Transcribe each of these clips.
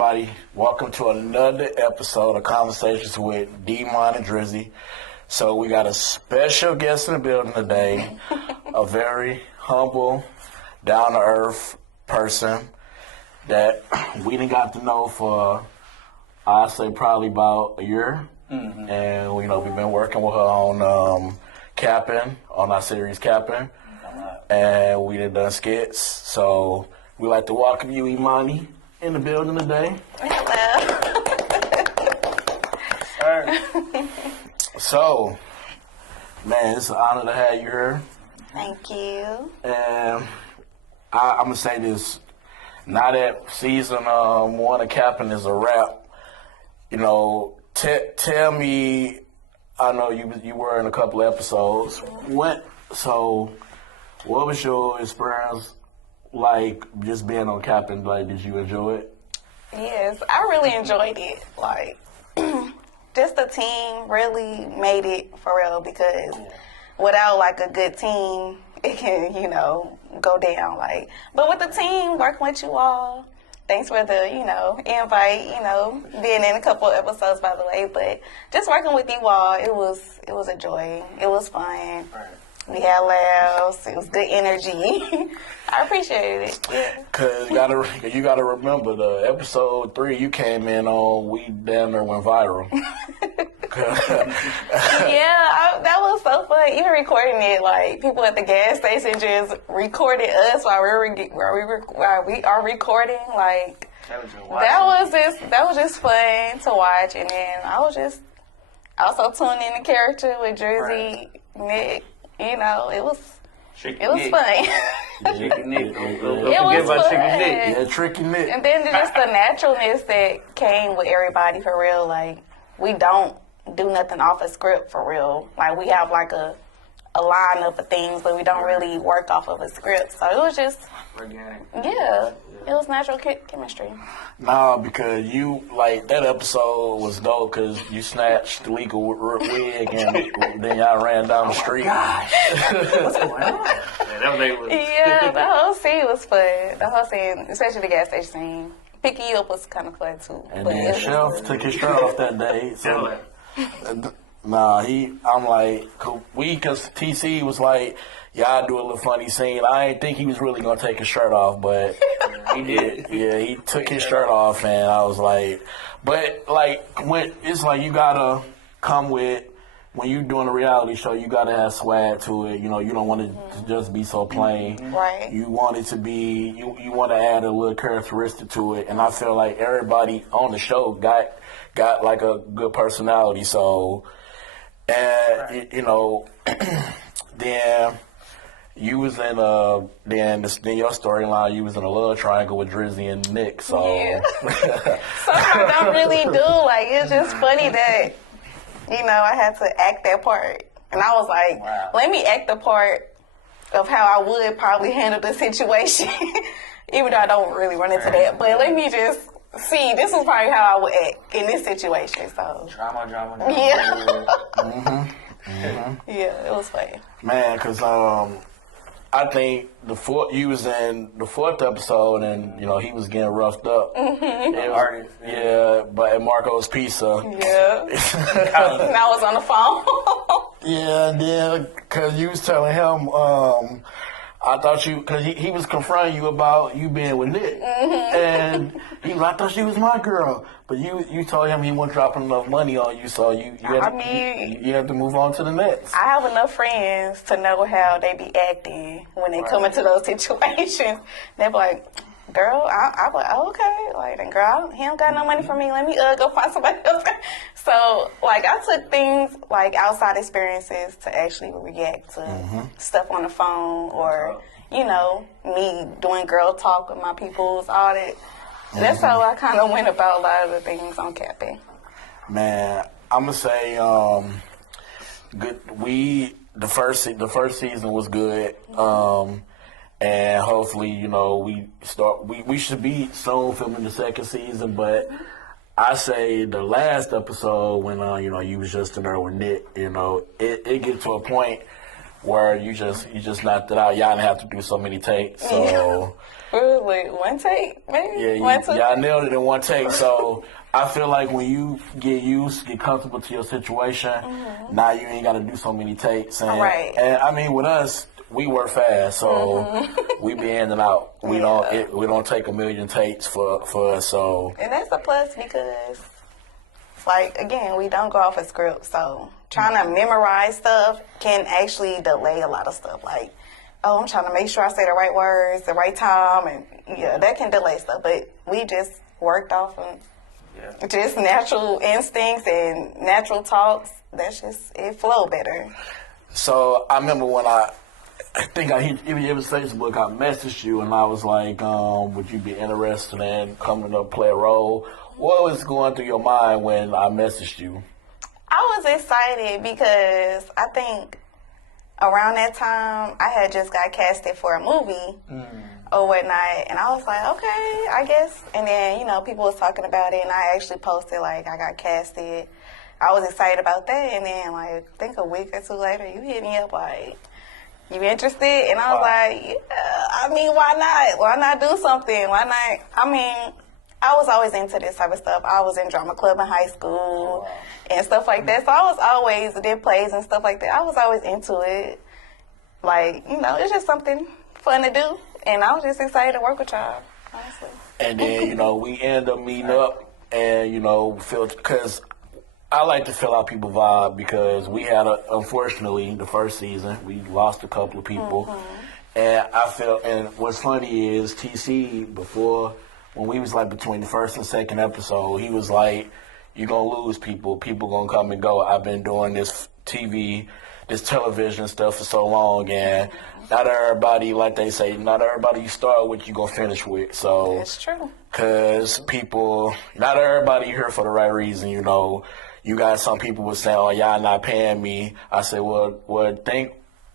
everybody? Welcome to another episode of Conversations with Dmon and Drizzy. So we got a special guest in the building today, a very humble, down-to-earth person that we done got to know for, I'd say, probably about a year. Mm-hmm. And, we've been working with her on Capping, on our series Capping. And we done skits. So we'd like to welcome you, Imani, in the building today. Hello. Sir. So, man, it's an honor to have you here. Thank you. And I'm going to say this. Now that season one of Capping is a wrap, tell me, I know you were in a couple of episodes. What was your experience like just being on Capping? Like, did you enjoy it? Yes, I really enjoyed it. Like, just the team really made it for real because without, like, a good team, it can, go down. Like, but with the team, working with you all, thanks for the, invite, being in a couple of episodes, by the way. But just working with you all, it was a joy. It was fun. Right. We had laughs. It was good energy. I appreciated it. Yeah. Cause you gotta remember the episode 3 you came in on. We damn near went viral. That was so fun. Even recording it, like people at the gas station just recorded us while we are recording. Like that was just fun to watch. And then I was just also tuning in the character with Drizzy, Nick. It was fun. Tricky Nick. It was fun. Yeah, Tricky Nick. And then just the naturalness that came with everybody for real. Like, we don't do nothing off a script for real. Like, we have like a lineup of things, but we don't really work off of a script. So it was just organic. Yeah. It was natural chemistry. Nah, because that episode was dope because you snatched the legal wig and then y'all ran down the street. What's going on? The whole scene was fun. The whole scene, especially the gas station scene. Picking you up was kind of fun too. And then Chef took his shirt off that day. So, I'm like, because TC was like, y'all do a little funny scene. I didn't think he was really going to take his shirt off, but he did. Yeah, he took his shirt off, and I was like, but like, when it's like you got to come with, when you're doing a reality show, you got to have swag to it. You don't want it to just be so plain. Right. You want it to be, you want to add a little characteristic to it. And I feel like everybody on the show got like a good personality. So, and, then you was in then your storyline, you was in a love triangle with Drizzy and Nick. So yeah. Sometimes I really do. Like, it's just funny that I had to act that part, and I was like, let me act the part of how I would probably handle the situation, even though I don't really run into that. But let me just see. This is probably how I would act in this situation. So drama. Yeah. Mm-hmm. Yeah, it was fun. Man, because I think you was in the 4th episode, and he was getting roughed up. Mm-hmm. But at Marco's Pizza. Yeah. And I was on the phone. Yeah, and then because you was telling him, I thought because he was confronting you about you being with Nick, and he was like, I thought she was my girl, but you told him he wasn't dropping enough money on you, so you have to move on to the next. I have enough friends to know how they be acting when they come into those situations. They be like, girl, I like, oh, okay, like, then girl, he don't got no money for me. Let me go find somebody else. So, like, I took things like outside experiences to actually react to stuff on the phone, or me doing girl talk with my peoples, all that. That's how I kind of went about a lot of the things on Capping. Man, I'm gonna say, good. The first season was good. And hopefully, we should be soon filming the 2nd season, but I say the last episode when, you was just in there with Nick, it gets to a point where you just knocked it out. Y'all didn't have to do so many takes. So Really, one take, maybe. yeah, y'all nailed it in one take. So I feel like when you get comfortable to your situation, now you ain't got to do so many takes. And, Right. And I mean, with us, we work fast, so we be in and out. We don't take a million takes for us. So And that's a plus because, like, again, we don't go off a script, so trying to memorize stuff can actually delay a lot of stuff. Like, oh, I'm trying to make sure I say the right words, the right time, and yeah, that can delay stuff. But we just worked off of just natural instincts and natural talks. That's just, it flow better. So I remember when I think I hit it was Facebook, I messaged you and I was like, would you be interested in coming up play a role? What was going through your mind when I messaged you? I was excited because I think around that time I had just got casted for a movie or whatnot, and I was like, okay, I guess. And then, you know, people was talking about it, and I actually posted, like, I got casted. I was excited about that, and then, like, I think a week or two later, you hit me up, like, you interested? And I was like, yeah, I mean, why not? Why not do something? Why not? I mean, I was always into this type of stuff. I was in drama club in high school and stuff like that. So I was always did plays and stuff like that. I was always into it. Like, you know, it's just something fun to do. And I was just excited to work with y'all, honestly. And then, you know, we end up meeting up and, you know, because I like to feel out people's vibe because we had, unfortunately, the first season, we lost a couple of people. And I felt, and what's funny is TC, before, when we was like between the first and second episode, he was like, you're going to lose people. People going to come and go. I've been doing this this television stuff for so long, and not everybody, like they say, not everybody you start with, you going to finish with. So That's true. Because people, not everybody here for the right reason, you know. You got some people would say, oh, y'all not paying me. I said, well, think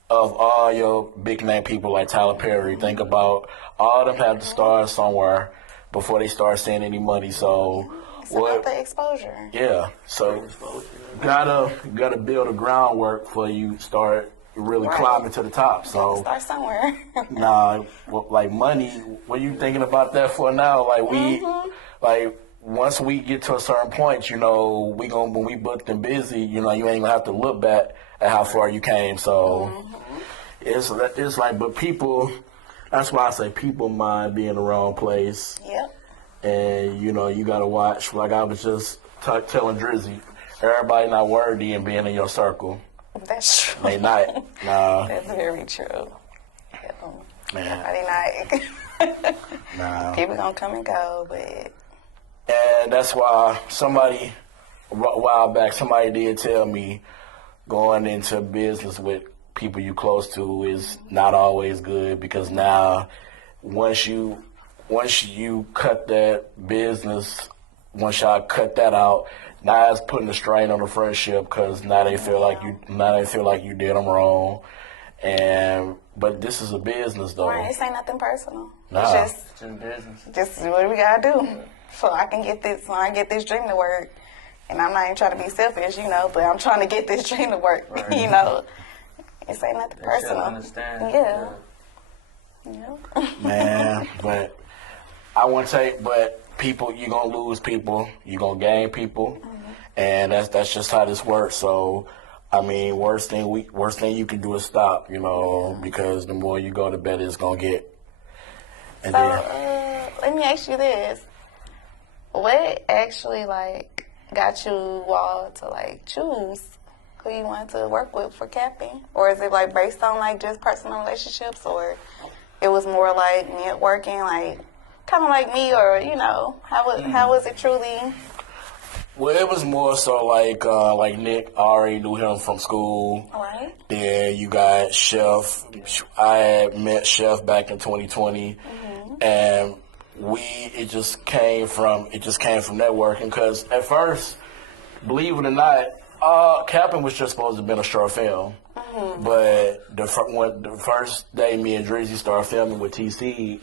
of all your big name people like Tyler Perry. Think about all of them have to start somewhere before they start seeing any money. So It's about the exposure. yeah, so gotta build a groundwork for you start really climbing to the top. So Start somewhere. like money, what you thinking about that for now? Like like once we get to a certain point, you know, when we booked and busy, you know, you ain't gonna have to look back at how far you came. So it's like, but people, that's why I say people mind being in the wrong place. Yep. And, you know, you got to watch, like I was just telling Drizzy, everybody not worthy in being in your circle. That's true. They not. Nah. That's very true. Man. Everybody not. Nah. People gonna come and go, but And that's why a while back, somebody did tell me going into business with people you close to is not always good because now once you cut that business, once y'all cut that out, now it's putting a strain on the friendship because now they feel like you did them wrong. But this is a business though. right, this ain't nothing personal. Nah. It's It's in business. just what we gotta do. So I can get this dream to work. And I'm not even trying to be selfish, you know, but I'm trying to get this dream to work. Right. You know. It ain't nothing They should personal. understand. Yeah. Yeah. Man, but I want to say, but people, you're going to lose people, you're going to gain people, and that's just how this works. So, I mean, worst thing you can do is stop, you know, because the more you go, the better it's going to get. And So, then, let me ask you this. What actually, like, got you all to, like, choose who you wanted to work with for capping? Or is it, like, based on, like, just personal relationships? Or it was more, like, networking, like, kind of like me? Or, you know, how was it truly? well, it was more so like Nick, I already knew him from school. All right. Then you got Chef. I had met Chef back in 2020, and it just came from networking. Because at first, believe it or not, Capping was just supposed to have been a short film. But the first day me and Drizzy started filming with TC,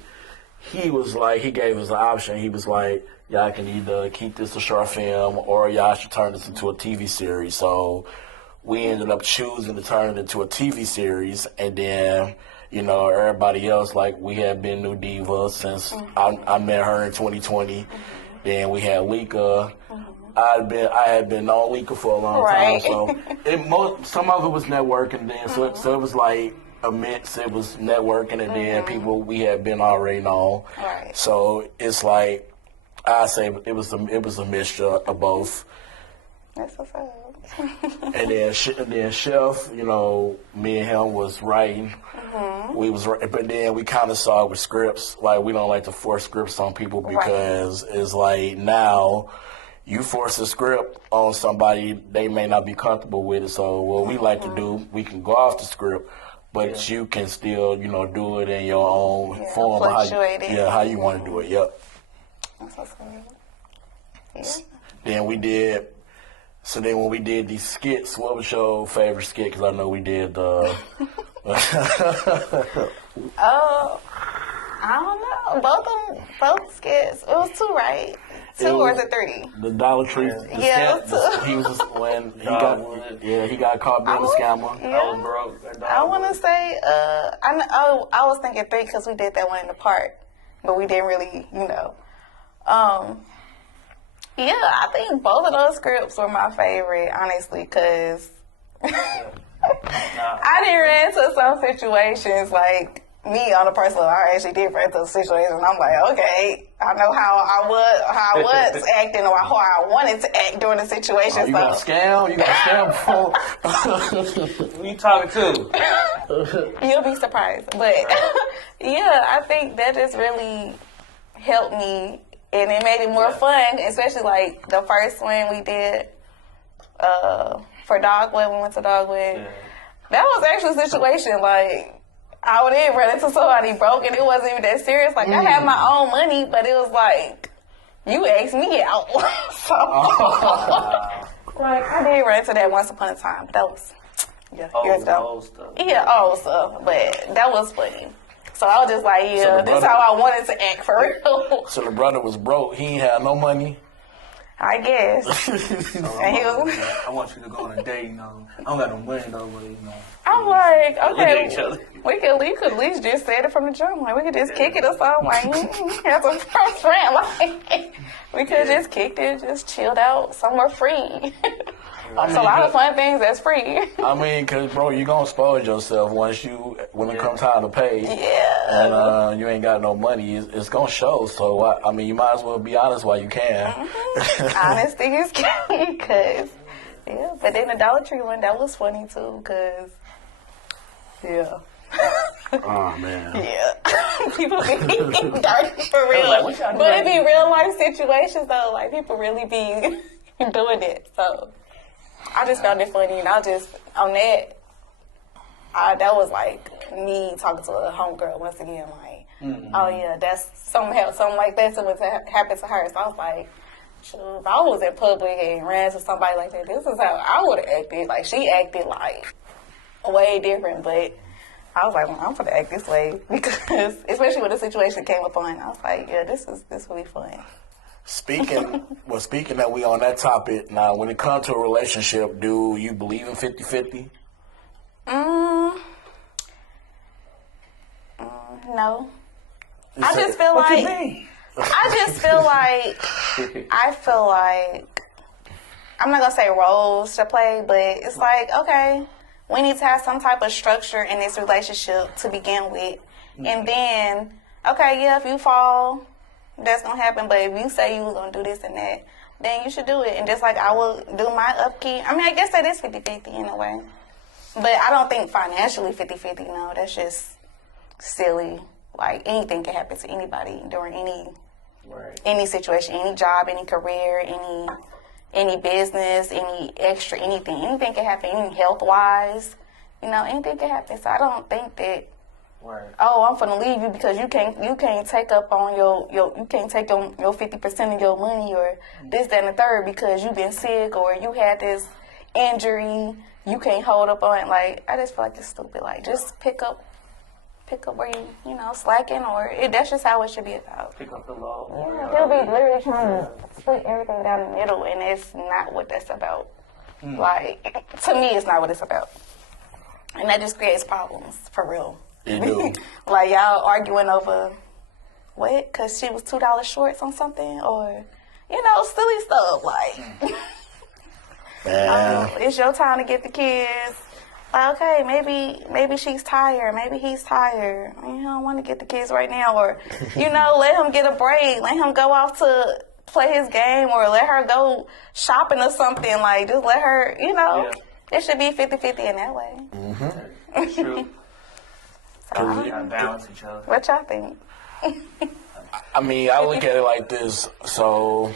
he gave us an option. He was like, y'all can either keep this a short film or y'all should turn this into a TV series. So we ended up choosing to turn it into a TV series, and then, you know, everybody else, like, we had been New Diva since I met her in 2020. Then we had Lika. I had been on Lika for a long time, so some of it was networking then, so it was like a mix. It was networking, and then people we had been already known. Right. So it's like I say it was a mixture of both. That's what's up. And then Chef, you know, me and him was writing. We was, but then we kind of saw it with scripts. Like, we don't like to force scripts on people because it's like now you force a script on somebody, they may not be comfortable with it. So what we like to do, we can go off the script, but you can still, you know, do it in your own form. How you want to do it. Yep. That's what's up. Yeah. Then we did. So then when we did these skits, what was your favorite skit? Because I know we did the... I don't know. Both skits. It was 2, right? 2 or the 3? The Dollar Tree. Yeah, it was 2. He was when he got caught being a scammer. Yeah. I was broke. I want to say, I was thinking 3 because we did that one in the park, but we didn't really, you know. Yeah, I think both of those scripts were my favorite, honestly, because I didn't run into some situations like me on a personal. I actually did run into situations, and I'm like, okay, I know how I was acting or how I wanted to act during the situation. You got scammed? You got scammed before? Who you talking to? You'll be surprised, but yeah, I think that just really helped me. And it made it more fun, especially like the first one we did for Dogwood. We went to Dogwood. Yeah. That was actually a situation like I did run into somebody broke, and it wasn't even that serious. Like I had my own money, but it was like you asked me out. So like I did run into that once upon a time. But that was old stuff. Yeah, old stuff. But that was funny. So I was just like, this is how I wanted to act for real. So the brother was broke. He ain't had no money. I guess. And I want you to go on a date, you know. I don't got no money though, but you know. I'm like, okay, each other. we could at least just say it from the jump. Like we could just kick it or something. Like as a friend, like we could have just kicked it, just chilled out somewhere free. It's a lot of fun things that's free. I mean, because, bro, you're going to spoil yourself when it comes time to pay. Yeah. And you ain't got no money. It's going to show. So, I mean, you might as well be honest while you can. Honesty is key. Because, but then the Dollar Tree one, that was funny, too. Because, Oh, man. Yeah. People be dirty for real. But it be real life situations, though. Like, people really be doing it. So I just found it funny, and I just, on that, that was like me talking to a homegirl once again, like, oh yeah, that's something like that happened to her. So I was like, shoot, if I was in public and ran to somebody like that, this is how I would have acted. Like, she acted like way different, but I was like, well, I'm gonna act this way because, especially when the situation came upon, I was like, yeah, this will be fun. Speaking that we on that topic, now when it comes to a relationship, do you believe in 50-50? No. I just feel like I'm not gonna say roles to play, but it's like, okay, we need to have some type of structure in this relationship to begin with. And then, okay, yeah, if you fall, that's gonna happen, but if you say you was gonna do this and that, then you should do it. And just like I will do my upkeep, I mean, I guess that is 50-50 in a way. But I don't think financially 50-50, no, that's just silly. Like, anything can happen to anybody during any situation, any job, any career, any business, any extra, anything. Anything can happen, any health-wise, anything can happen. So I don't think that, oh, I'm finna leave you because you can't take up on you can't take your 50% of your money or this, that, and the third because you've been sick or you had this injury you can't hold up on. Like, I just feel like it's stupid. Like, just pick up where you slacking, or that's just how it should be about. Pick up the law. Yeah, they'll be literally trying to split everything down the middle, and it's not what that's about. Like, to me, it's not what it's about. And that just creates problems, for real. You do. Like, y'all arguing over, what? Because she was $2 short on something? Or, silly stuff. Like, Man. it's your time to get the kids. Like, okay, maybe she's tired. Maybe he's tired. I don't want to get the kids right now. Or, let him get a break. Let him go off to play his game, or let her go shopping or something. Like, just let her, it should be 50-50 in that way. Mm-hmm. That's true. So, You gotta balance each other. what y'all think? I mean, I look at it like this. So,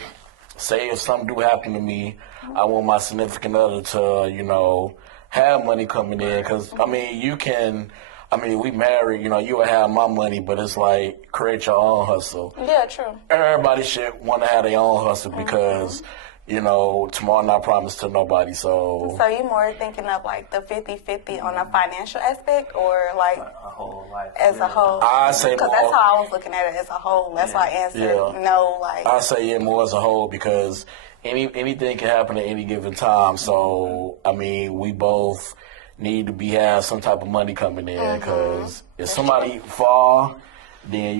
say if something do happen to me, I want my significant other to, have money coming in. Because, I mean, we married, you would have my money, but it's like, create your own hustle. Yeah, true. Everybody should want to have their own hustle because, tomorrow not promised to nobody. So you more thinking of like the 50-50 on a financial aspect, or like A whole life. as a whole? I say Because more. that's how I was looking at it, as a whole. That's why I answered no. Like, I say it more as a whole because anything can happen at any given time. So I mean, we both need to have some type of money coming in because if somebody fall, then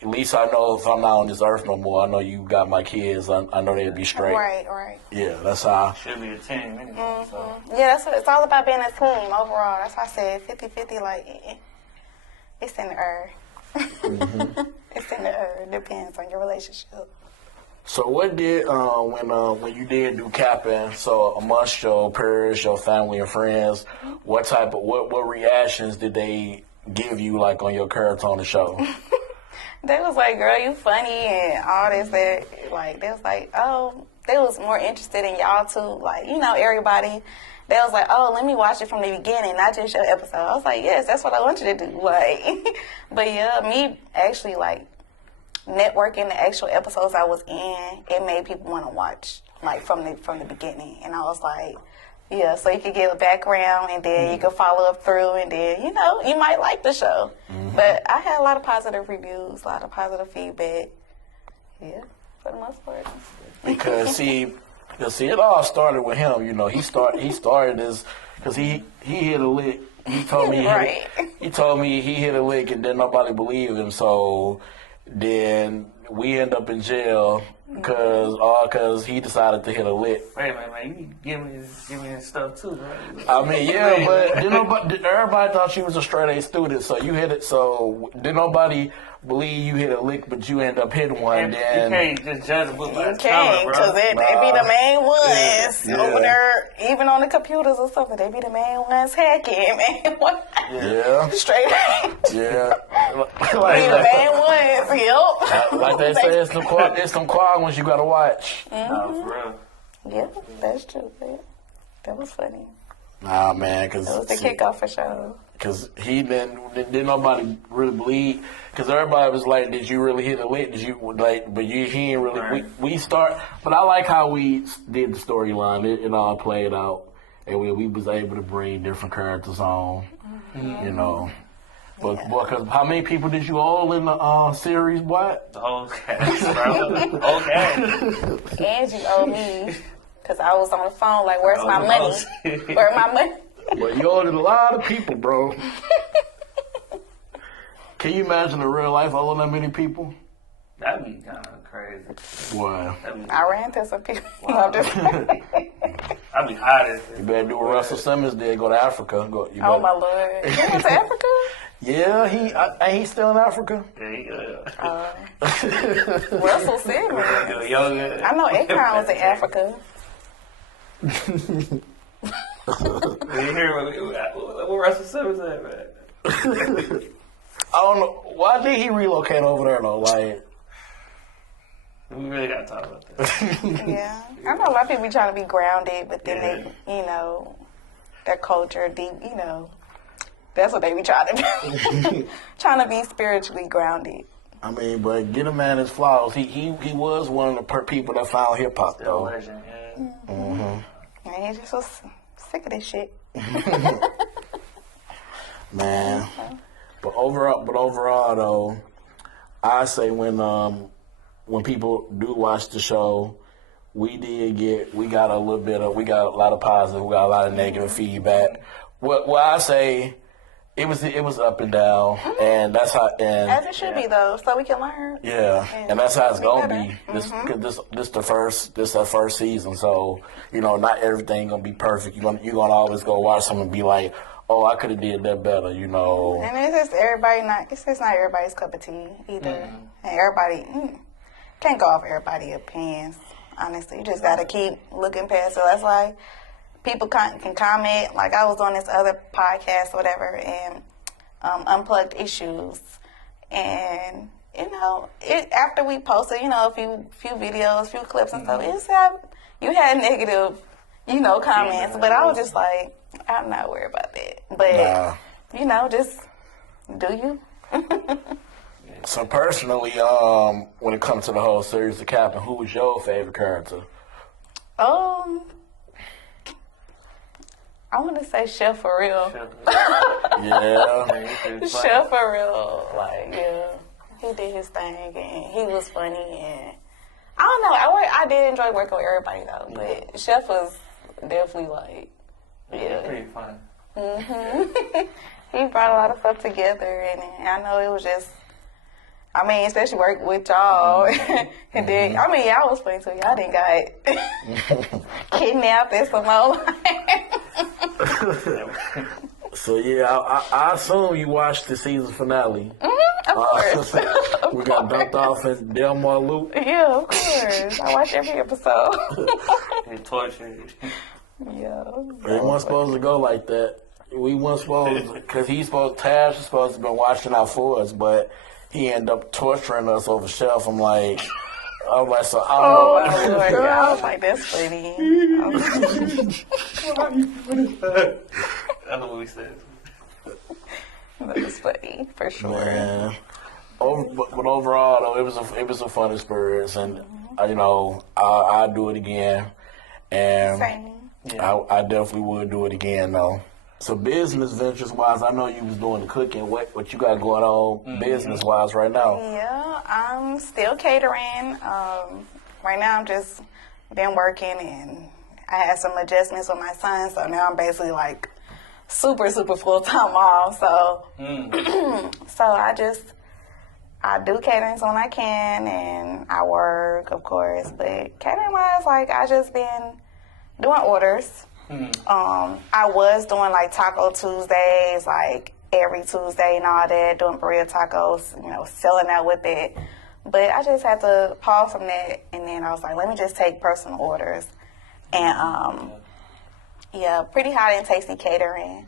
at least I know if I'm not on this earth no more, I know you got my kids. I know they'll be straight. right. Yeah, that's how. Should be a team anyway. So. Yeah, that's what it's all about, being a team overall. That's why I said 50-50. Like, it's in the air. It's in the air. It depends on your relationship. So what did when you did do capping? So amongst your peers, your family and friends, what reactions did they give you like on your character on the show? They was like, girl, you funny and all this, that. Like, they was like, oh, they was more interested in y'all too. Like, everybody, they was like, oh, let me watch it from the beginning, not just your episode. I was like, yes, that's what I want you to do. Like, but yeah, me actually, like, networking the actual episodes I was in, it made people want to watch, like, from the beginning. And I was like, yeah, so you could get a background, and then you could follow up through, and then, you might like the show. But I had a lot of positive reviews, a lot of positive feedback. Yeah, for the most part. Because it all started with him. He started this because he hit a lick. He told me Right. he told me he hit a lick, and then nobody believed him. So then we end up in jail because he decided to hit a lick. Wait a minute, man. You need to give me his stuff too, right? I mean, yeah, but everybody thought she was a straight A student, so you hit it. So did nobody believe you hit a lick, but you end up hitting one? You Then can't just judge a book by You its cover, can't, bro. because they be the main ones Yeah. over there, even on the computers or something. They be the main ones hacking, man. yeah, Straight up. yeah. Be the main ones, yep. Like they say, it's some quiet ones you gotta watch. No, for real. Yeah, that's true. Yeah. That was funny. Nah, man, because That was the kickoff for sure. Because he didn't nobody really believe. Because everybody was like, "Did you really hit a lick? Did you like?" But he ain't really. Right. We start. But I like how we did the storyline. It all played out, and we was able to bring different characters on. But because how many people did you all in the series? What? The whole cast, bro. Whole cast. Angie owed me, because I was on the phone like, where's my money? Where's my money? Well, you owed a lot of people, bro. Can you imagine in real life owing that many people? That'd be kind of crazy. Wow. I ran to some people. I'm just I'd be hot as You better do what Russell Simmons did. Go to Africa. Oh my Lord. You went to Africa? Yeah, he's still in Africa. There you go. Russell Simmons. Do yoga. I know Akon was in Africa. You hear what Russell Simmons said, man? I don't know. Why did he relocate over there, though? Like, We really gotta talk about that. Yeah. I know a lot of people be trying to be grounded, but then they, their culture, deep, that's what they be trying to do. Trying to be spiritually grounded. I mean, but get a man his flaws. He was one of the people that found hip hop, Still though. legend, yeah. Mm-hmm. And he just was sick of this shit. Man. But overall, though, I say when people do watch the show, we got a lot of positive, we got a lot of negative feedback. Well, I say it was up and down, and that's how. And as it should be though, so we can learn. yeah, and that's how it's gonna better. be. This our first season, so not everything gonna be perfect. You're gonna always go watch something and be like, oh, I could have did that better, And it's just not everybody's cup of tea either. And everybody can't go off everybody's opinions. Honestly, you just gotta keep looking past it. That's why people can comment. Like I was on this other podcast or whatever, and unplugged issues, and after we posted, a few videos, few clips and stuff, you had negative, comments, but I was just like, I'm not worried about that. But just do you. So personally, when it comes to the whole series of Captain, who was your favorite character? I want to say Chef for real. Yeah. Chef for real. He did his thing and he was funny, and I don't know. I did enjoy working with everybody though, but Chef was definitely pretty fun. He brought a lot of stuff together, and I know it was just. Especially working with y'all. And then, y'all was funny too. Y'all didn't got kidnapped and some more. So, yeah, I assume you watched the season finale. Of course. We got dumped off in Delmar Loop. Yeah, of course. I watch every episode. And tortured. Yeah. It wasn't supposed to go like that. We weren't supposed to, because Tash was supposed to have been watching out for us, but he ended up torturing us over Chef. I'm like, so oh my Lord. I was like, that's funny. That's what we said. That was funny, for sure. Man. But overall, though, it was a fun experience, and I'd do it again, and Same. I definitely would do it again, though. So business ventures wise, I know you was doing the cooking. What you got going on business wise right now? Yeah, I'm still catering. Right now, I'm just been working, and I had some adjustments with my son, so now I'm basically like super full time mom. So, so I do catering when I can, and I work, of course. But catering wise, I just been doing orders. I was doing Taco Tuesdays, every Tuesday and all that, doing burrito tacos, selling out with it. But I just had to pause from that, and then I was like, let me just take personal orders. And Pretty Hot and Tasty Catering.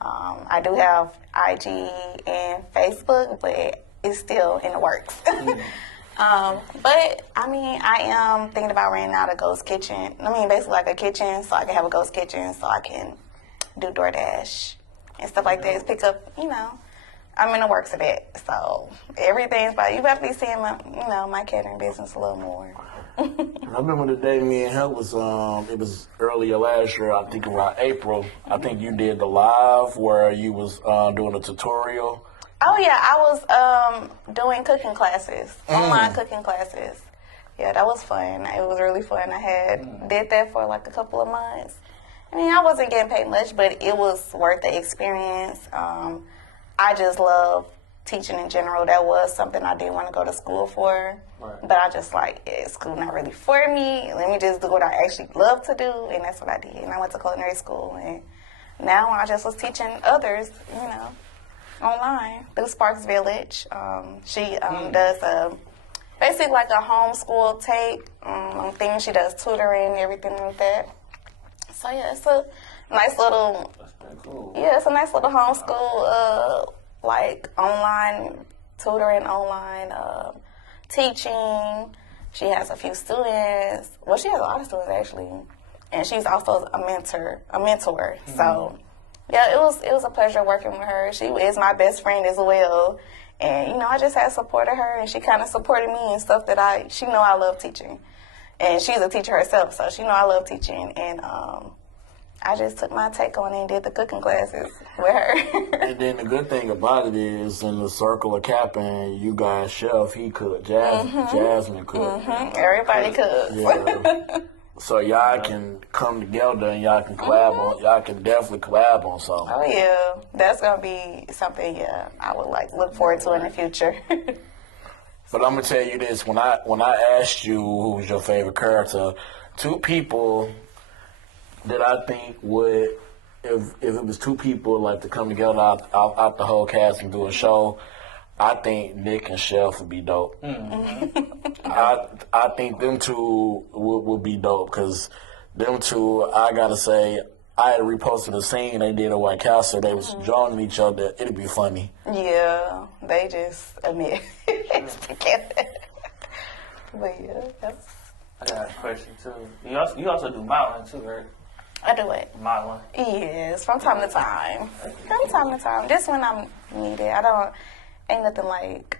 I do have IG and Facebook, but it's still in the works. But I am thinking about renting out a ghost kitchen. Basically a kitchen, so I can have a ghost kitchen, so I can do DoorDash and stuff like that. Pick up, I'm in the works of that. So everything's about. You have to be seeing my catering business a little more. I remember the day me and her was it was earlier last year. I think around April. I think you did the live where you was doing a tutorial. Oh, yeah, I was doing cooking classes, online cooking classes. Yeah, that was fun. It was really fun. I did that for a couple of months. I wasn't getting paid much, but it was worth the experience. I just love teaching in general. That was something I did want to go to school for. Right. But I just school not really for me. Let me just do what I actually love to do, and that's what I did. And I went to culinary school, and now I just was teaching others, online through Sparks Village. She does basically a homeschool take on things. She does tutoring and everything like that. So yeah, it's a nice little. That's pretty cool. Yeah, it's a nice little homeschool, online tutoring, online teaching. She has a few students. Well, she has a lot of students actually, and she's also a mentor. Mm-hmm. So. Yeah, it was a pleasure working with her. She is my best friend as well. And, I just had supported her, and she kind of supported me and stuff that she know I love teaching. And she's a teacher herself, so she know I love teaching. And I just took my take on it and did the cooking classes with her. And then the good thing about it is, in the circle of capping, you got chef, he cooked, Jasmine cooked. Everybody cooks. Yeah. So y'all can come together and y'all can collab on. Y'all can definitely collab on something. Oh yeah, that's gonna be something. Yeah, I would look forward to in the future. But I'm gonna tell you this: when I asked you who was your favorite character, two people that I think would, if it was two people like to come together out the whole cast and do a show, I think Nick and Chef would be dope. I think them two would be dope because them two, I gotta say, I had reposted a scene they did at White Castle. They was joining each other. It'd be funny. Yeah, they just admit together. But yeah, that's. I got a question too. You also do modeling too, right? I do it. Modeling. Yes, from time to time. From time to time. Just when I'm needed. Ain't nothing like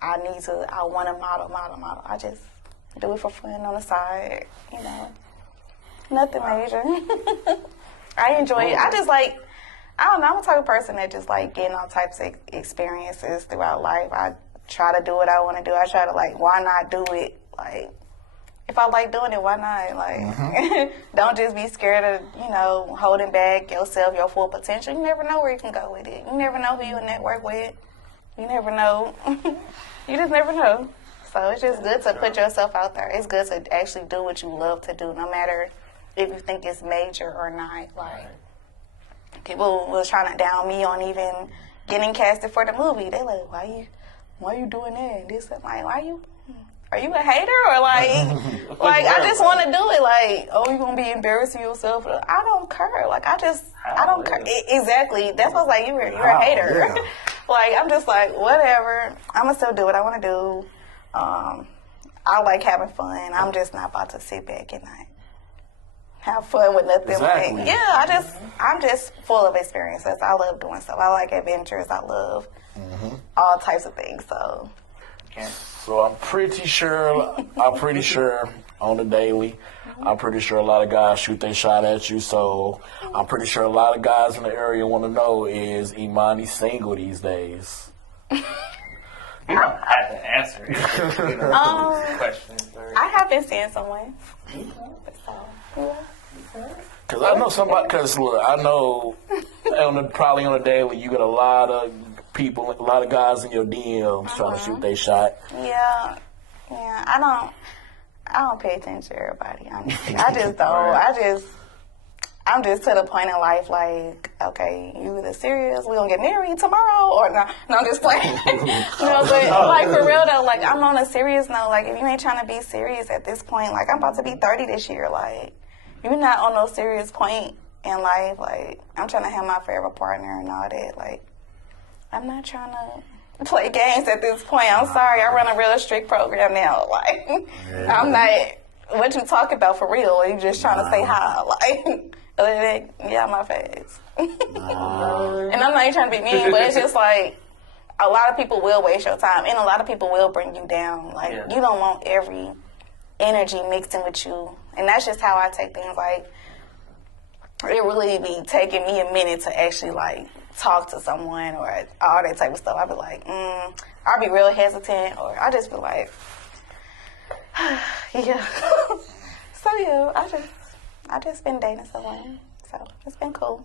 I want to model. I just do it for fun on the side, you know. Nothing major. I enjoy it. I just I don't know, I'm the type of person that just getting all types of experiences throughout life. I try to do what I want to do. I try to why not do it? If I like doing it, why not? Don't just be scared of, holding back yourself, your full potential. You never know where you can go with it. You never know who you will network with. You never know. You just never know. So it's just good to put yourself out there. It's good to actually do what you love to do, no matter if you think it's major or not. People was trying to down me on even getting casted for the movie. They why you doing that? And this, are you a hater or I just want to do it. You gonna be embarrassing yourself? I don't care. I don't care. Exactly. That's what I was you're a hater. Yeah. I'm just whatever. I'm gonna still do what I want to do. I like having fun. I'm just not about to sit back and have fun with nothing. Exactly. I'm just full of experiences. I love doing stuff. I like adventures. I love all types of things. So I'm pretty sure on the daily, I'm pretty sure a lot of guys shoot their shot at you. So I'm pretty sure a lot of guys in the area want to know, is Imani single these days? You don't have to answer it. Questions. I have been seeing someone. Because I know somebody. Because look, I know probably on the daily, you get a lot of people, a lot of guys in your DMs trying to shoot their shot. Yeah. I don't pay attention to everybody. Honestly, I just don't. I'm just to the point in life, okay, you either serious, we gonna get married tomorrow, or no, I'm just playing. But for real though, I'm on a serious note. If you ain't trying to be serious at this point, I'm about to be 30 this year. You're not on no serious point in life. I'm trying to have my forever partner and all that. I'm not trying to play games at this point. I'm sorry, I run a real strict program now. I'm not. What you talking about for real? Or you just trying to stay high? Other than that, get out my face. And I'm not even trying to be mean, but it's just a lot of people will waste your time, and a lot of people will bring you down. You don't want every energy mixed in with you, and that's just how I take things. It really be taking me a minute to actually talk to someone or all that type of stuff. I'll be I'll be real hesitant, or I just be yeah. So yeah, I just been dating someone, so it's been cool.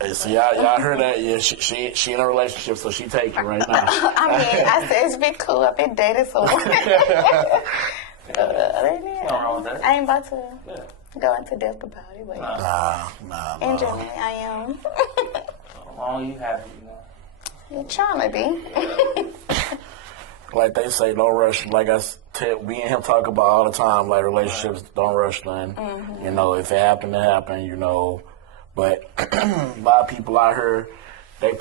Hey, so y'all heard that? Yeah, she in a relationship, so she taking right now. I said it's been cool. I've been dating someone. Other than that, I ain't about to go into depth about it, but nah. generally I am. How long you happy, You're trying to be. Like they say, don't rush. Me and him talk about all the time, relationships, don't rush nothing. If it happened, it happened, But a lot of people out here, they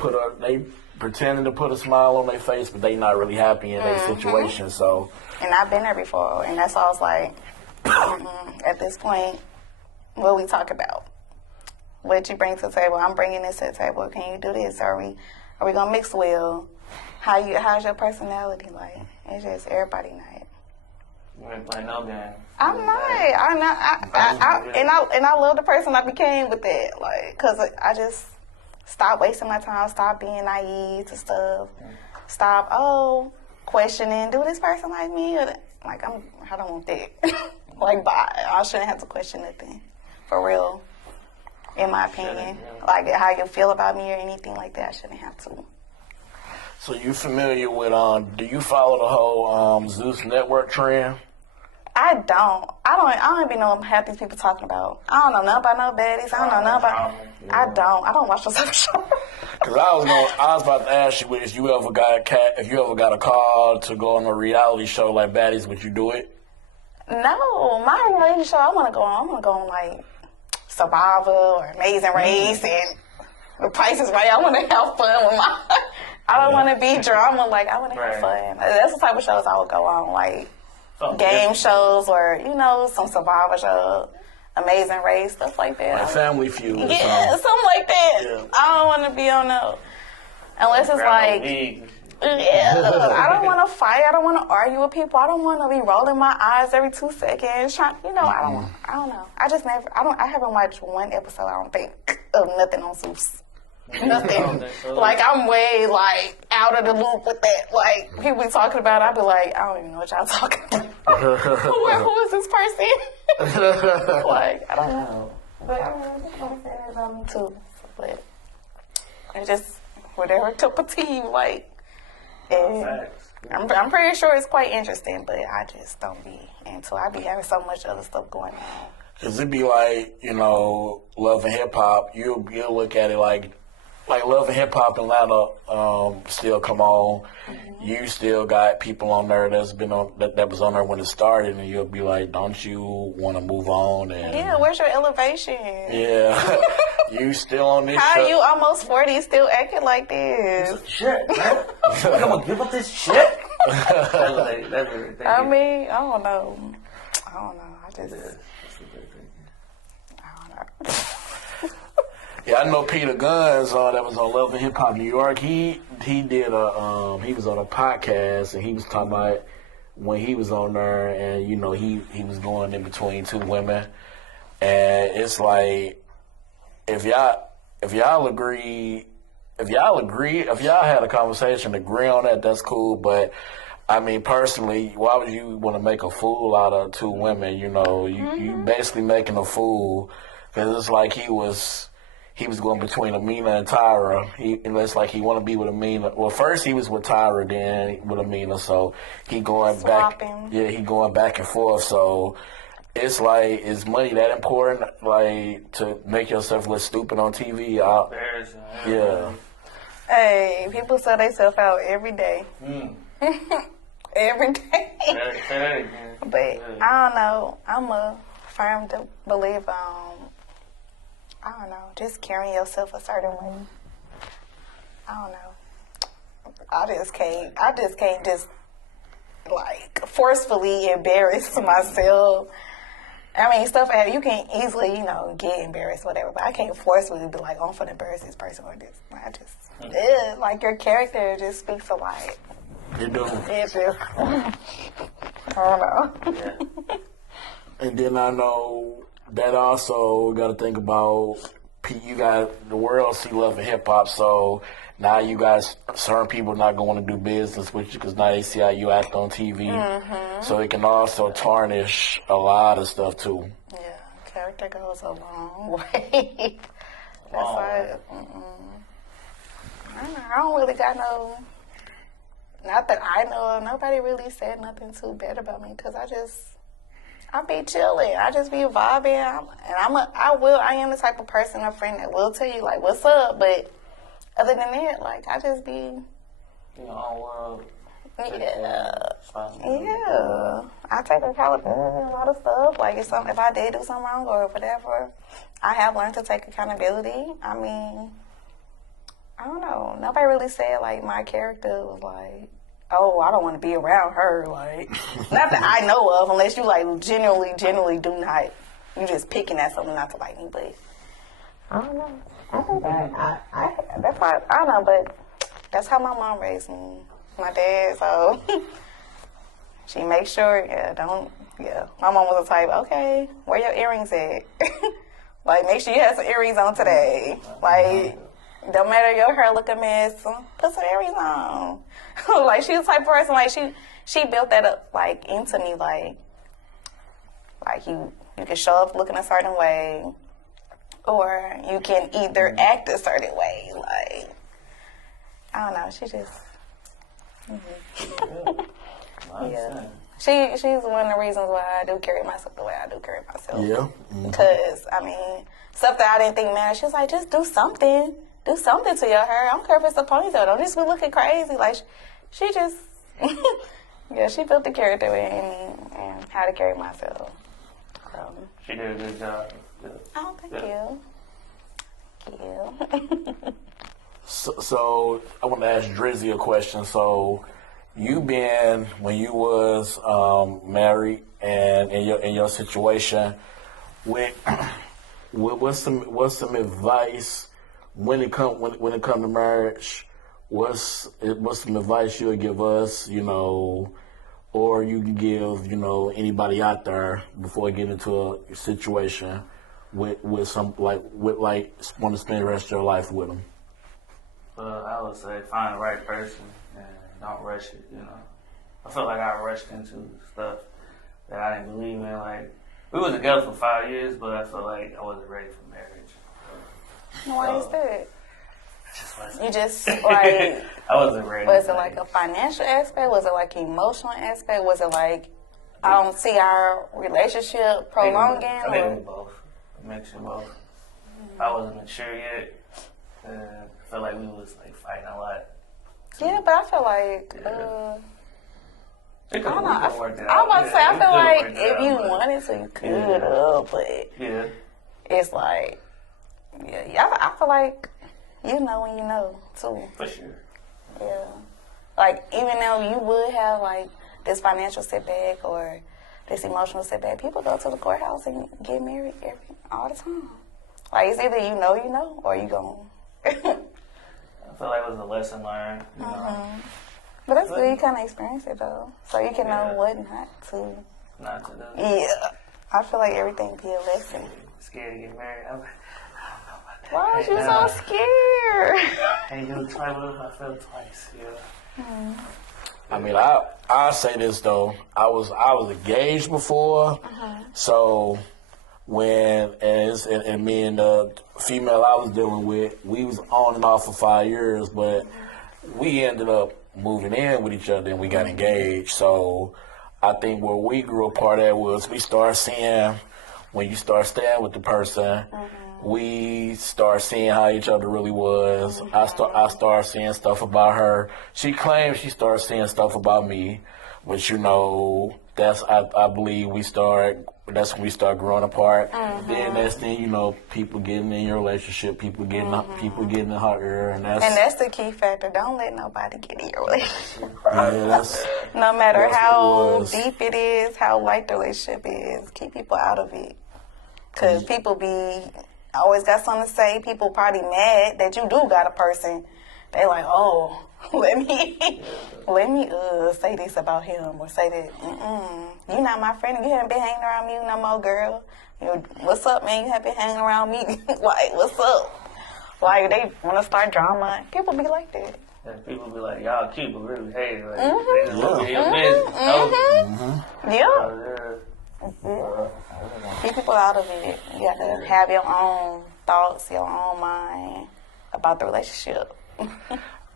pretending to put a smile on their face, but they not really happy in their situation. So. And I've been there before, and that's all I was at this point, what we talk about? What you bring to the table? I'm bringing this to the table. Can you do this? Are we gonna mix well? How's your personality like? It's just everybody night. You ain't playing no game. I'm not. And I love the person I became with that. Like, cause I just stopped wasting my time. Stop being naive to stuff. Stop questioning. Do this person like me? Or like I don't want that. Like, bye. I shouldn't have to question nothing. For real. In my opinion, like how you feel about me or anything like that, I shouldn't have to. So you familiar with do you follow the whole Zeus Network trend? I don't even know half these people talking about. I don't know nothing about no baddies. I don't know nothing about. I don't watch those other shows. Cause I was about to ask you if you ever got a call to go on a reality show like Baddies, would you do it? No, my reality show I want to go on like Survivor or Amazing Race and The Price is Right. I want to have fun with my. I don't want to be drama. Like, I want to have fun. That's the type of shows I would go on, like game shows or some Survivor shows, Amazing Race, stuff like that. Like Family Feud. Yeah, something like that. Yeah. I don't want to be on unless it's like. Yeah, I don't want to fight. I don't want to argue with people. I don't want to be rolling my eyes every 2 seconds. I don't know. I haven't watched one episode, I don't think, of nothing on Zeus. Nothing. Like, I'm way, out of the loop with that. Like, people be talking about it, I be like, I don't even know what y'all talking about. Who is this person? Like, I don't know. But I don't know. I'm saying it's on me too. But it's just whatever cup of tea you like. And I'm pretty sure it's quite interesting, but I just don't be into it. I be having so much other stuff going on. Cause it be like, Love and Hip Hop. You'll look at it like Love and Hip Hop Atlanta still come on. Mm-hmm. You still got people on there that was on there when it started, and you'll be like, don't you want to move on? And yeah, where's your elevation? Yeah, you still on this? How are you almost 40 still acting like this? Shit, man. I'm gonna give up this shit. I mean, I don't know. I don't know. Yeah, I know Peter Guns that was on Love and Hip Hop New York. He did he was on a podcast and he was talking about when he was on there and he was going in between two women, and it's like if y'all had a conversation, agree on that, that's cool. But I mean, personally, why would you want to make a fool out of two women? You basically making a fool, because it's like he was going between Amina and Tyra. It's like he want to be with Amina. Well, first he was with Tyra, then with Amina. So he going Swapping. back. Yeah, he going back and forth. So it's like, is money that important? Like, to make yourself look stupid on TV? Yeah. Hey, people sell themselves out every day. Every day. Say that again. But I don't know. I'm a firm believer I don't know, just carrying yourself a certain way. I don't know. I just can't just forcefully embarrass myself. I mean, stuff you can easily, get embarrassed, whatever. But I can't forcefully be like, I'm gonna embarrass this person or this. I just, like your character just speaks a lot. You do. It just, I don't know. Yeah. And then I know that also got to think about you got the world see Love and Hip Hop, so now you guys, certain people not going to do business with you because now they see how you act on TV. Mm-hmm. So it can also tarnish a lot of stuff too. Yeah, character goes a long way. That's why. I don't really got not that I know of. Nobody really said nothing too bad about me because I be chilling. I just be vibing. I am the type of person, a friend that will tell you, like, what's up? But other than that, I just be... In your own world. Yeah. I take accountability and a lot of stuff. Like, if I did do something wrong or whatever, I have learned to take accountability. I mean, I don't know. Nobody really said, my character was like, oh, I don't want to be around her. Not that I know of, unless you, genuinely do not. You just picking at something not to like me, but I don't know. I think that's why, I don't know, but that's how my mom raised me. My dad, so She makes sure, My mom was the type, okay, where your earrings at? Like, make sure you have some earrings on today. Like, don't matter your hair look a mess, put some earrings on. Like, she was the type of person, like, she built that up, like, into me, like you can show up looking a certain way, or you can either act a certain way. Like, I don't know, she just... Yeah. She's one of the reasons why I do carry myself the way I do carry myself. Yeah. Because, I mean, stuff that I didn't think mattered, she was like, just do something. Do something to your hair. I don't care if it's a ponytail. Don't just be looking crazy. Like, she just, she built the character in me and how to carry myself. She did a good job. Good. Oh, thank you. So I want to ask Drizzy a question. So you been when you was married and in your situation, what's some advice when it come to marriage? What's some advice you would give us, or you can give anybody out there before getting into a situation with some want to spend the rest of your life with them? I would say find the right person and don't rush it, I feel like I rushed into stuff that I didn't believe in. Like, we was together for 5 years, but I felt like I wasn't ready for marriage. Why is that? I just wasn't. You just, like... I wasn't ready. Was it like a financial aspect? Was it like an emotional aspect? Was it like, I don't see our relationship prolonging? I think it was both. A mix of both. I wasn't mature yet. And I felt like we was like fighting a lot. Yeah, but I feel like, I don't know. I was about to say, I feel like if you wanted to, you could have, but it's like, I feel like you know when you know, too. For sure. Yeah. Like, even though you would have, like, this financial setback or this emotional setback, people go to the courthouse and get married all the time. Like, it's either you know, or you gon' I feel like it was a lesson learned, But that's good. You kind of experience it, though. So you can know what not to do. Yeah. I feel like everything be a lesson. Scared to get married. I don't know about that. Why was you so scared? Hey, you try what if I fell twice, I mean, I say this though. I was engaged before, so when and me and the female I was dealing with, we was on and off for 5 years, but we ended up moving in with each other and we got engaged. So I think where we grew apart at was we start seeing, when you start staying with the person, we start seeing how each other really was. I start seeing stuff about her. She claims she started seeing stuff about me, but that's I believe that's when we start growing apart. Then next thing people getting in your relationship, people getting in her ear, and that's the key factor. Don't let nobody get in your relationship. No matter that's how deep it is, how light the relationship is, keep people out of it. Because people always got something to say. People probably mad that you do got a person. They like, oh, let me say this about him or say that. You not my friend. You haven't been hanging around me no more, girl. What's up, man? You haven't been hanging around me. Like, what's up? Like, they want to start drama. People be like that. Yeah, people be like, y'all cute, but really hate it. Like, they just look at your business. Keep people out of it. You have to have your own thoughts, your own mind about the relationship.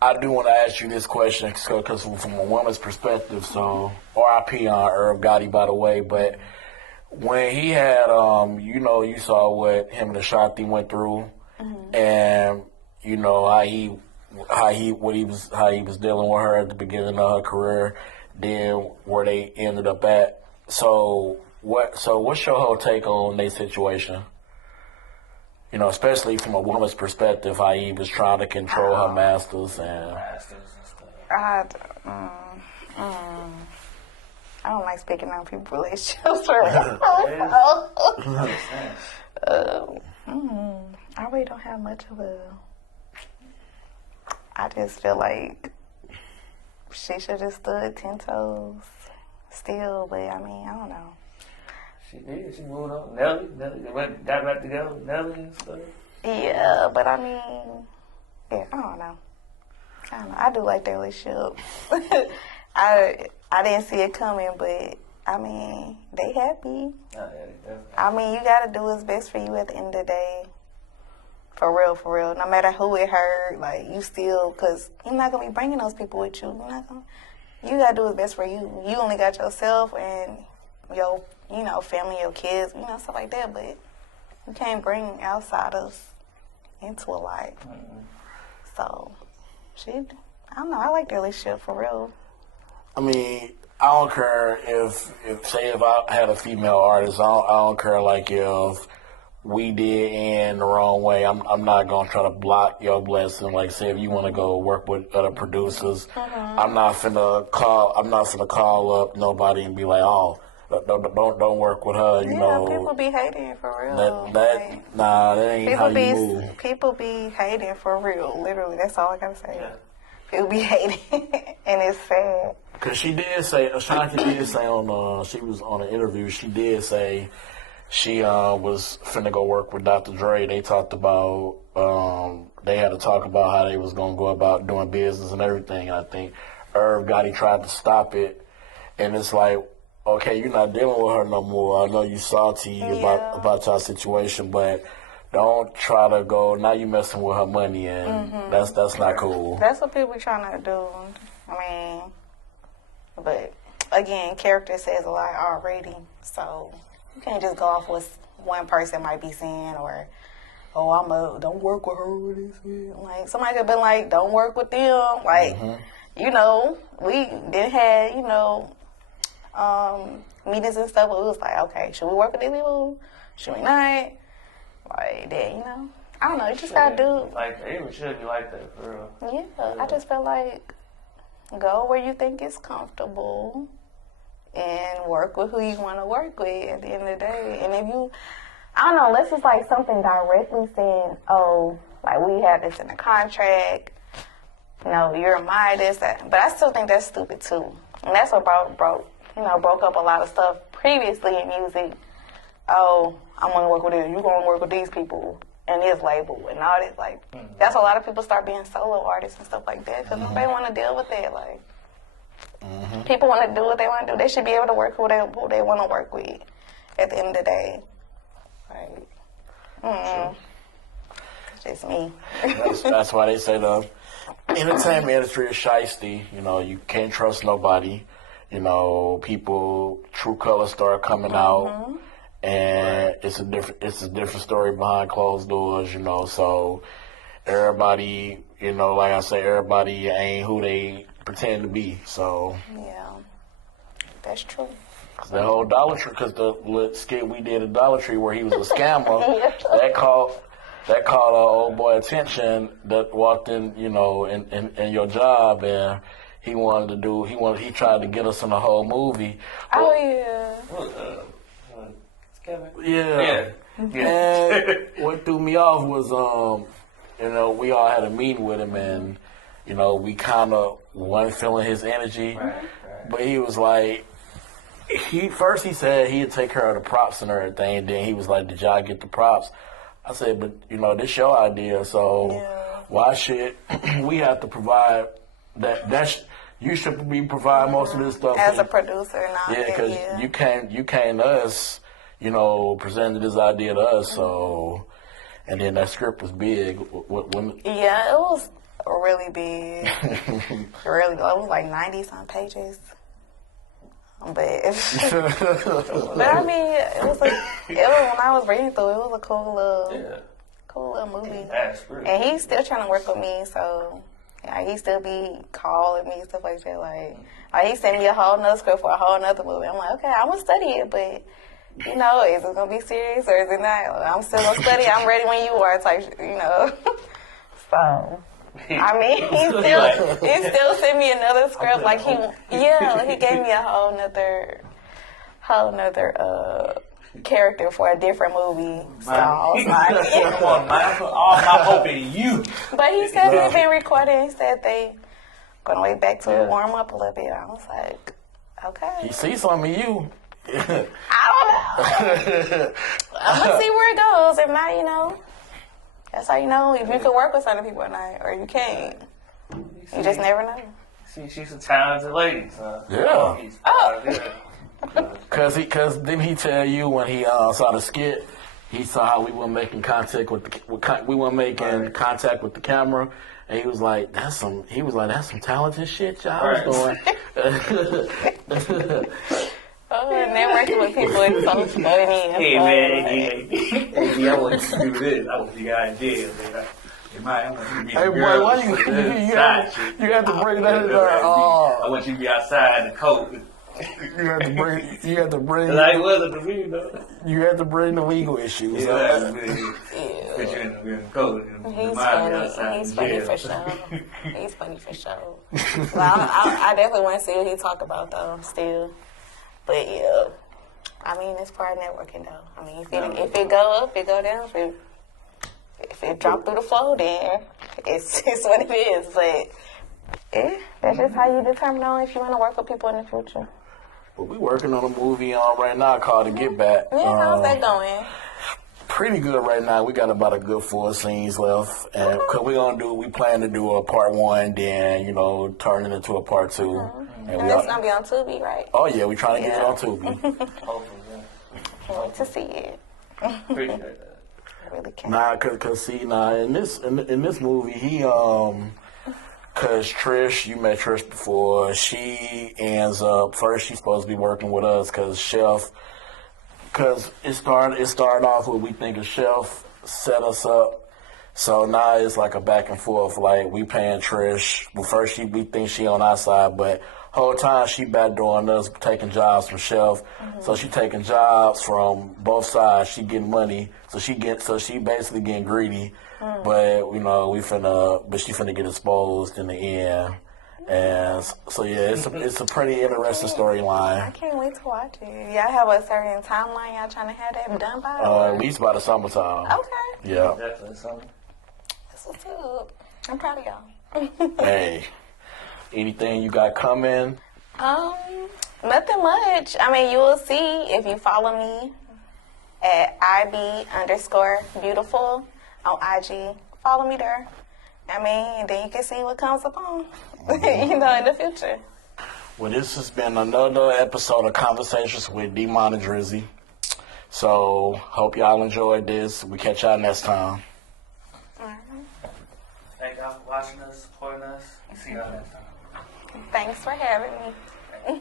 I do want to ask you this question because from a woman's perspective, so R.I.P. on Irv Gotti, by the way, but when he had, you saw what him and Ashanti went through, and how he was dealing with her at the beginning of her career, then where they ended up at. So what's your whole take on their situation? Especially from a woman's perspective, how he was trying to control her masters and I don't like speaking on people's relationships. I really don't have much of a. I just feel like she should have stood 10 toes, still, but I mean, I don't know. She did. She moved on. Nelly got back together with Nelly and stuff. Yeah, but I mean, yeah, I don't know. I do like their relationship. I didn't see it coming, but I mean, they happy. I mean, you gotta do what's best for you at the end of the day. For real. No matter who it hurt, like, you still, because you're not going to be bringing those people with you. You got to do what's best for you. You only got yourself and your, family, your kids, stuff like that. But you can't bring outsiders into a life. Mm-hmm. So, I don't know. I like the relationship for real. I mean, I don't care if I had a female artist, I don't care, like, if we did end the wrong way. I'm not gonna try to block your blessing. Like, say if you want to go work with other producers, I'm not finna call up nobody and be like, oh, don't work with her. People be hating for real. That ain't how you move. People be hating for real. Literally, that's all I gotta say. Yeah. People be hating, and it's sad. Cause she did say, Ashanti did say she was on an interview. She did say she was finna go work with Dr. Dre. They talked about, they had to talk about how they was going to go about doing business and everything. I think Irv Gotti tried to stop it. And it's like, okay, you're not dealing with her no more. I know you salty about your situation, but don't try to go, now you messing with her money, and that's not cool. That's what people be trying to do. I mean, but again, character says a lot already, so you can't just go off what one person might be saying, or, don't work with her. Like, somebody could have been like, don't work with them. Like, we did have, meetings and stuff, but it was like, okay, should we work with these people? Should we not? Like, that, I don't know, you just gotta do. Like, it even should be like that, for real. Yeah, I just feel like, go where you think is comfortable and work with who you want to work with at the end of the day. And if you, I don't know, unless it's like something directly saying, oh, like, we have this in the contract, you're my this, that. But I still think that's stupid too. And that's what broke up a lot of stuff previously in music. Oh, I'm going to work with you. You're going to work with these people and this label and all this. Like, that's why a lot of people start being solo artists and stuff like that, because nobody want to deal with that. Like, people want to do what they want to do. They should be able to work who they want to work with at the end of the day. Right. It's just me. That's why they say the entertainment industry is shiesty. You can't trust nobody. People, true colors start coming out, and it's a different story behind closed doors. So everybody, like I say, everybody ain't who they pretend to be. So yeah, that's true. The whole Dollar Tree, because the skit we did at Dollar Tree where he was a scammer, that caught our old boy attention that walked in, in your job, and he tried to get us in the whole movie. Oh, yeah. Yeah. And what threw me off was, we all had a meeting with him, and, we kind of weren't feeling his energy. Right. But he was like, he said he'd take care of the props and everything, and then he was like, did y'all get the props? I said, but, this your idea, so why should we have to provide that? You should be providing most of this stuff. As a producer, not because you came to us, presented this idea to us, so, and then that script was big. Yeah, it was really big. Really, it was like 90-some pages. But I mean, it was when I was reading through, it was a cool little movie. And he's still trying to work with me, so he still be calling me and stuff like that. Like he sent me a whole nother script for a whole nother movie. I'm like, okay, I'm gonna study it, but is it gonna be serious or is it not? I'm still gonna study. I'm ready when you are, type. So. I mean, he still sent me another script. Like he gave me a whole nother character for a different movie. So I was like, all my hope in you. But he said they've been recording. He said they gonna wait back to warm up a little bit. I was like, Okay. He sees something in you. I don't know. I'm gonna see where it goes. If not, you know, that's how you know if you can work with certain people or not, or you can't. You just never know. See, she's a talented lady. So Yeah. Oh. Cause didn't he tell you when he saw the skit, he saw how we were making contact with contact with the camera, and he was like, that's some talented shit y'all was doing. Oh, networking with people is so funny. Hey man, hey, I want you to do this. I want the idea, man. Hey boy, why you have to bring that in there? I want you to be outside the coat. You have to bring. Like was it the video though? You have to bring the legal issues. Yeah, put you in the coat. He's funny. He's funny for sure. He's funny for sure. Well, I definitely want to see what he talk about though. Still, but yeah, I mean it's part of networking though. I mean if it go up, it go down. If it drop through the floor, then it's what it is. But yeah, that's just how you determine on if you want to work with people in the future. Well, we working on a movie right now called The Get Back. Yeah, how's that going? Pretty good right now. We got about a good 4 scenes left, and cause we plan to do a part 1, then turn it into a part 2. And it's gonna be on Tubi, right? Oh yeah, we trying to get it on Tubi. Can't wait to see it. Appreciate that. I really can't. Nah, cause see, in this movie, he cause Trish, you met Trish before. She ends up first. She's supposed to be working with us, cause it started off with we think a chef set us up. So now it's like a back and forth. Like we paying Trish. Well, first we think she on our side, but whole time she backdooring us, taking jobs from chef. Mm-hmm. So she taking jobs from both sides. She getting money. So she basically getting greedy. Mm. But she finna get exposed in the end. And so yeah, it's a pretty interesting storyline. I can't wait to watch it. Y'all have a certain timeline y'all trying to have that done by? At least by the summertime. Okay. Yeah. Definitely something. That's what's up. I'm proud of y'all. Hey, anything you got coming? Nothing much. I mean, you will see if you follow me at IB_beautiful on IG. Follow me there. I mean, then you can see what comes upon, in the future. Well, this has been another episode of Conversations with Dmon Drizzy. So, hope y'all enjoyed this. We catch y'all next time. Thank y'all for watching us, supporting us. See y'all next time. Thanks for having me.